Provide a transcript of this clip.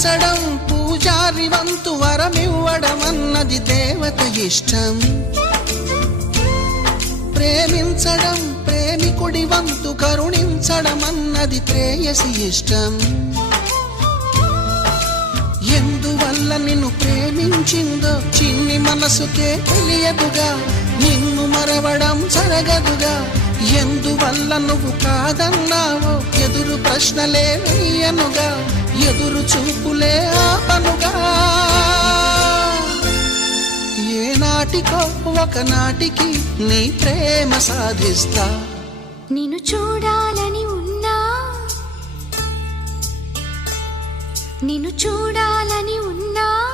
పూజించడం పూజారి వంతు వరమివ్వడం అన్నది దేవత ఇష్టం. ప్రేమించడం ప్రేమికుడి వంతు కరుణించడం అన్నది ప్రేయసి ఇష్టం. ఎందువల్ల నిన్ను ప్రేమించిందో చిన్ని మనసుకే తెలియదుగా, నిన్ను మరవడం జరగదుగా. ఎందువల్ల నువ్వు కాదన్నావో ఎదురు ప్రశ్నలే వేయనుగా, ఎదురు చూపులే ఆపనుగా. ఏనాటికో ఒకనాటికి నీ ప్రేమ సాధిస్తా. నిన్ను చూడాలని ఉన్నా, నిన్ను చూడాలని ఉన్నా